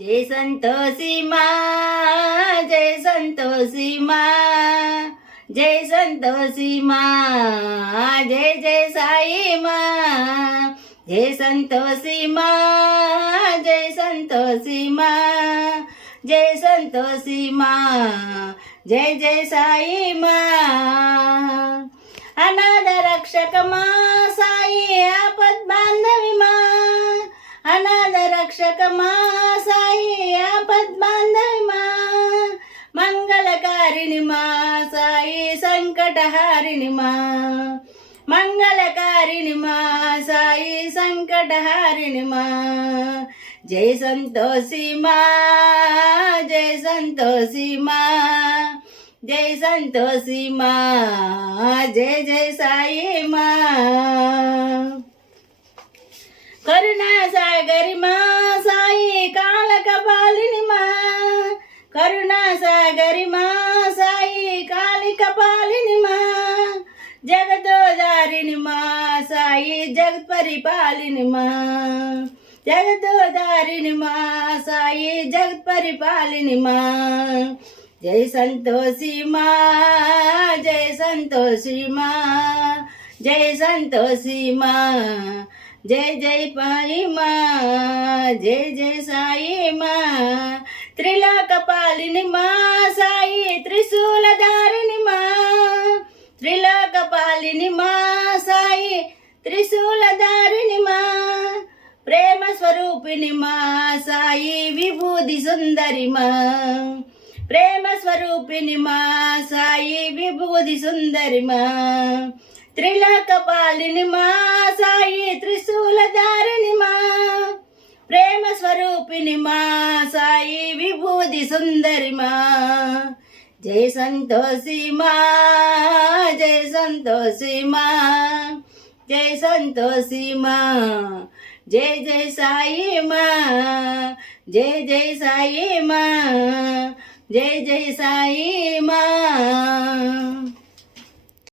जय संतोषी माँ, जय संतोषी माँ, जय संतोषी माँ, जय जय साई माँ, जय संतोषी माँ, जय संतोषी माँ, जय संतोषी माँ, जय जय साई माँ। अनाथ रक्षक माँ साई आपद बांधवी माँ, अनाथ रक्षक माँ साई आपद बांधवी माँ, मंगलकारिणी माँ साई संकटहारिणी माँ, मंगलकारिणी माँ साई संकटहारिणी माँ। जय संतोषी माँ, जय संतोषी माँ, जय संतोषी माँ, जय जय साई माँ। करुणा सागरी माँ साई काल कपालिनी माँ, करुणा सागरी माँ साई काली कपालिनी माँ, जगदोधारिणी माँ साई जगत परिपालिनी माँ, जगदोधारिणी माँ साई जगत परिपालिनी माँ। जय संतोषी माँ, जय संतोषी माँ, जय संतोषी माँ, जय जय पाई माँ, जय जय साई माँ। त्रिलोकपालिनी माँ साई त्रिशूलधारिणी माँ, त्रिलोकपालिनी माँ साई त्रिशूलधारिणी माँ, प्रेम स्वरूपिणी माँ साई विभूति सुंदरी माँ, प्रेम स्वरूपिणी माँ साई विभूति सुंदरी माँ। त्रिलोकपालिनी माँ साई त्रिशूलधारिणी माँ, प्रेम स्वरूपिणी माँ साई विभूति सुंदरी माँ। जय संतोषी माँ, जय संतोषी माँ, जय संतोषी माँ, जय जय साई माँ, जय जय साई माँ, जय जय साई माँ।